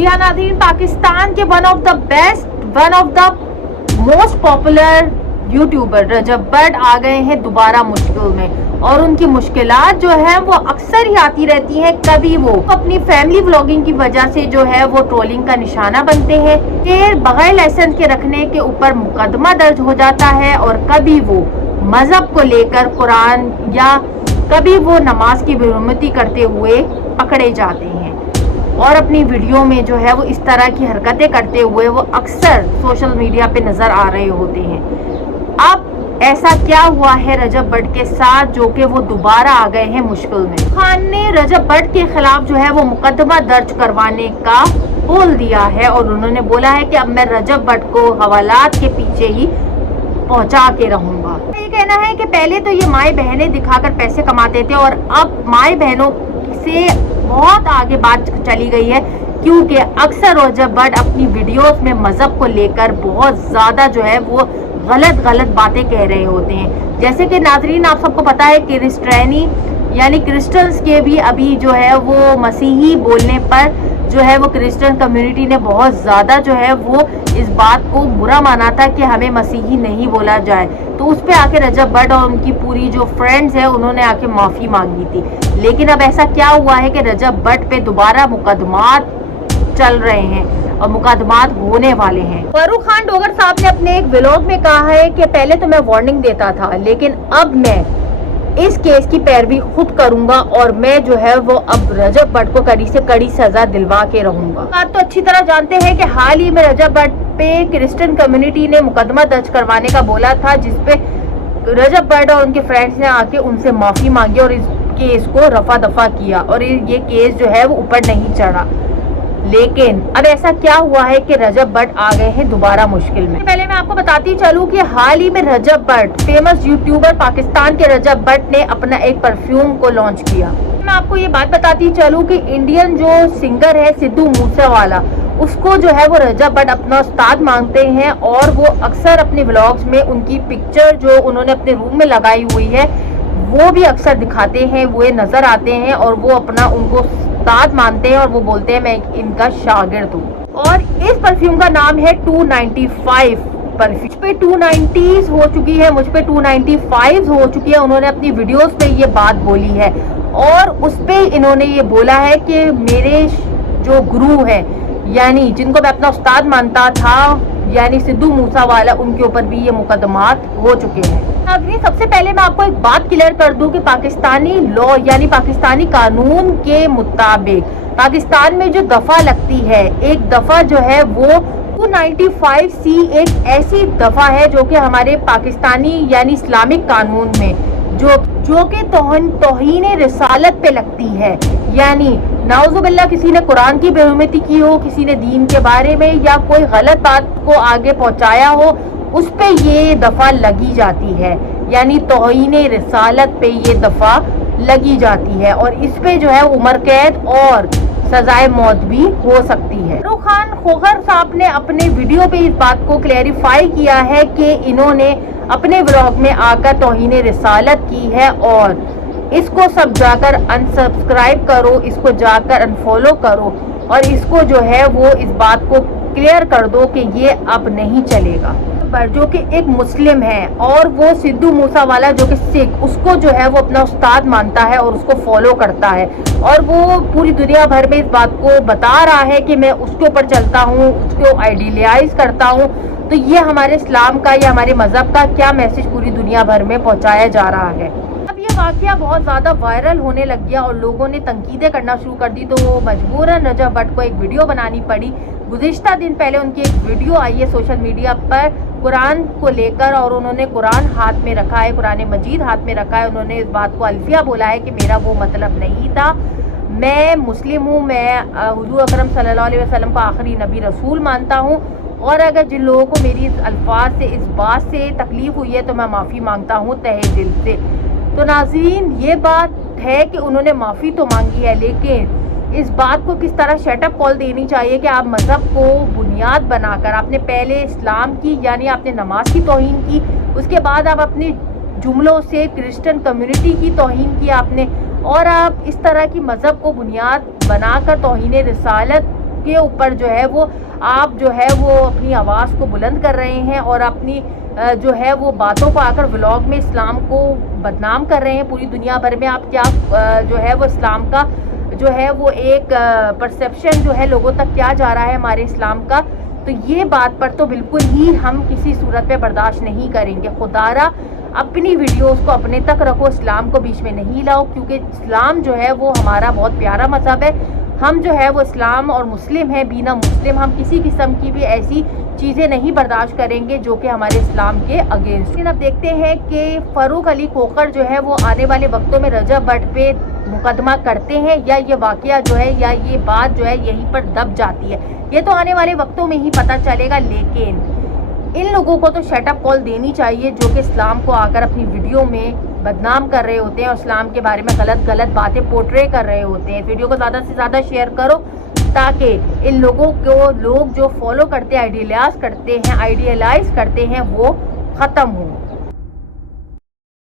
जी हाँ नाज़रीन, पाकिस्तान के one of the most popular YouTuber Recep but आ गए हैं दोबारा मुश्किल में। और उनकी मुश्किलात जो है वो अक्सर ही आती रहती हैं। कभी वो अपनी फैमिली व्लॉगिंग की वजह से जो है वो ट्रोलिंग का निशाना बनते हैं, फिर बगैर लाइसेंस के रखने के ऊपर मुकदमा दर्ज हो जाता है, और कभी वो मजहब को लेकर कुरान या कभी वो नमाज की बेरुमती करते हुए पकड़े जाते हैं। और अपनी वीडियो में जो है वो इस तरह की हरकतें करते हुए वो अक्सर सोशल मीडिया पे नजर आ रहे होते हैं। अब ऐसा क्या हुआ है रजब बट के साथ जो कि वो दोबारा आ गए हैं मुश्किल में। खान ने रजब बट के खिलाफ जो है वो मुकदमा दर्ज करवाने का बोल दिया है, और उन्होंने बोला है कि अब मैं रजब बट को हवालात के पीछे ही पहुंचा के रहूंगा। ये कहना है कि पहले तो ये माए बहनें दिखाकर पैसे कमाते थे, और अब माए बहनों से बहुत आगे बात चली गई है, क्योंकि अक्सर रजब बट अपनी वीडियोस में मजहब को लेकर बहुत ज्यादा जो है वो गलत बातें कह रहे होते हैं। जैसे कि नाजरीन आप सबको पता है कि क्रिस्टियनी यानी क्रिश्चियंस के भी अभी जो है वो मसीही बोलने पर जो है वो क्रिश्चियन कम्युनिटी ने बहुत ज़्यादा जो है वो इस बात को बुरा माना था कि हमें मसीही नहीं बोला जाए। तो उस पे आके रजब बट और उनकी पूरी जो फ्रेंड्स है उन्होंने आके माफ़ी मांगी थी। लेकिन अब ऐसा क्या हुआ है कि रजब बट पे दोबारा मुकदमात चल रहे हैं और मुकदमात होने वाले हैं। फारूक खान डोगर साहब ने अपने एक व्लॉग में कहा है कि पहले तो मैं वार्निंग देता था, लेकिन अब मैं इस केस की पैरवी खुद करूंगा, और मैं जो है वो अब रजब बट को कड़ी से कड़ी सजा दिलवा के रहूंगा। आप तो अच्छी तरह जानते हैं कि हाल ही में रजब बट पे क्रिश्चियन कम्युनिटी ने मुकदमा दर्ज करवाने का बोला था, जिसपे रजब बट और उनके फ्रेंड्स ने आके उनसे माफी मांगी और इस केस को रफा दफा किया, और ये केस जो है वो ऊपर नहीं चढ़ा। लेकिन अब ऐसा क्या हुआ है कि रजब बट आ गए हैं दोबारा मुश्किल में। पहले मैं आपको बताती चलूं कि हाल ही में रजब बट फेमस यूट्यूबर पाकिस्तान के रजब बट ने अपना एक परफ्यूम को लॉन्च किया। मैं आपको ये बात बताती चलूं कि इंडियन जो सिंगर है सिद्धू मूसेवाला, उसको जो है वो रजब बट अपना उस्ताद मांगते हैं, और वो अक्सर अपने व्लॉग्स में उनकी पिक्चर जो उन्होंने अपने रूम में लगाई हुई है वो भी अक्सर दिखाते हैं, वो नजर आते हैं, और वो अपना उनको उस्ताद मानते हैं, और वो बोलते हैं मैं इनका शागिर्द हूँ। और इस परफ्यूम का नाम है 295 परफ्यूम। पे 290s हो चुकी है, मुझ पे 295 हो चुकी है। उन्होंने अपनी वीडियोस में ये बात बोली है, और उस पे इन्होंने ये बोला है कि मेरे जो गुरु है यानी जिनको मैं अपना उस्ताद मानता था यानी सिद्धू मूसेवाला, उनके ऊपर भी ये मुकदमात हो चुके हैं। सबसे पहले मैं आपको एक बात क्लियर कर दूं कि पाकिस्तानी लॉ यानी पाकिस्तानी कानून के मुताबिक पाकिस्तान में जो दफा लगती है, एक दफा जो है वो 295C एक ऐसी दफा है जो कि हमारे पाकिस्तानी यानी इस्लामिक कानून में जो कि तौहीन रिसालत पे लगती है। यानी नाउजुबिल्लाह किसी ने कुरान की बेहुरमती की हो, किसी ने दीन के बारे में या कोई गलत बात को आगे पहुंचाया हो, उस पे ये दफा लगी जाती है, यानी तौहीन रिसालत पे ये दफा लगी जाती है, और इस पे जो है उम्र कैद और सजाए मौत भी हो सकती है। फारूक खान खोखर साहब ने अपने वीडियो पे इस बात को क्लैरिफाई किया है कि इन्होंने अपने व्लॉग में आकर तौहीन रिसालत की है, और इसको सब जाकर अनसब्सक्राइब करो, इसको जाकर अनफॉलो करो, और इसको जो है वो इस बात को क्लियर कर दो कि ये अब नहीं चलेगा। पर जो कि एक मुस्लिम है और वो सिद्धू मूसेवाला जो कि सिख, उसको जो है वो अपना उस्ताद मानता है और उसको फॉलो करता है, और वो पूरी दुनिया भर में इस बात को बता रहा है कि मैं उसके ऊपर चलता हूँ, उसको आइडियलाइज करता हूँ। तो ये हमारे इस्लाम का या हमारे मजहब का क्या मैसेज पूरी दुनिया भर में पहुँचाया जा रहा है। अब ये वाकया बहुत ज़्यादा वायरल होने लग गया और लोगों ने तंकीदें करना शुरू कर दी, तो मजबूरन रजब बट को एक वीडियो बनानी पड़ी। गुज़िश्ता दिन पहले उनकी एक वीडियो आई है सोशल मीडिया पर कुरान को लेकर, और उन्होंने कुरान हाथ में रखा है, कुरान मजीद हाथ में रखा है। उन्होंने इस बात को अल्फिया बोला है कि मेरा वो मतलब नहीं था, मैं मुस्लिम हूँ, मैं हुजूर अकरम सल्लल्लाहु अलैहि वसल्लम को आखिरी नबी रसूल मानता हूँ, और अगर जिन लोगों को मेरी इस अल्फाज से इस बात से तकलीफ हुई है तो मैं माफ़ी मांगता हूँ तहे दिल से। तो नाज़रीन ये बात है कि उन्होंने माफ़ी तो मांगी है, लेकिन इस बात को किस तरह शटअप कॉल देनी चाहिए कि आप मज़हब को बुनियाद बनाकर आपने पहले इस्लाम की यानी आपने नमाज की तौहीन की, उसके बाद आप अपने जुमलों से क्रिश्चियन कम्युनिटी की तौहीन की आपने, और आप इस तरह की मज़हब को बुनियाद बनाकर तौहीन रिसालत کے اوپر جو ہے وہ آپ جو ہے وہ اپنی آواز کو بلند کر رہے ہیں اور اپنی جو ہے وہ باتوں کو آ کر ولاگ میں اسلام کو بدنام کر رہے ہیں پوری دنیا بھر میں. آپ کیا جو ہے وہ اسلام کا جو ہے وہ ایک پرسیپشن جو ہے لوگوں تک کیا جا رہا ہے ہمارے اسلام کا, تو یہ بات پر تو بالکل ہی ہم کسی صورت پہ برداشت نہیں کریں گے. خدارا اپنی ویڈیوز کو اپنے تک رکھو, اسلام کو بیچ میں نہیں لاؤ, کیونکہ اسلام جو ہے وہ ہمارا بہت پیارا مذہب ہے. ہم جو ہے وہ اسلام اور مسلم ہیں, بینا مسلم ہم کسی قسم کی بھی ایسی چیزیں نہیں برداشت کریں گے جو کہ ہمارے اسلام کے اگینسٹ. لیکن اب دیکھتے ہیں کہ فاروق علی کھوکھر جو ہے وہ آنے والے وقتوں میں رجب بٹ پہ مقدمہ کرتے ہیں یا یہ واقعہ جو ہے یا یہ بات جو ہے یہیں پر دب جاتی ہے, یہ تو آنے والے وقتوں میں ہی پتہ چلے گا. لیکن ان لوگوں کو تو شٹ اپ کال دینی چاہیے جو کہ اسلام کو آ کر اپنی ویڈیو میں بدنام کر رہے ہوتے ہیں اور اسلام کے بارے میں غلط باتیں پورٹرے کر رہے ہوتے ہیں. ویڈیو کو زیادہ سے زیادہ شیئر کرو تاکہ ان لوگوں کو لوگ جو فالو کرتے ہیں, آئیڈیلائز کرتے ہیں وہ ختم ہوں.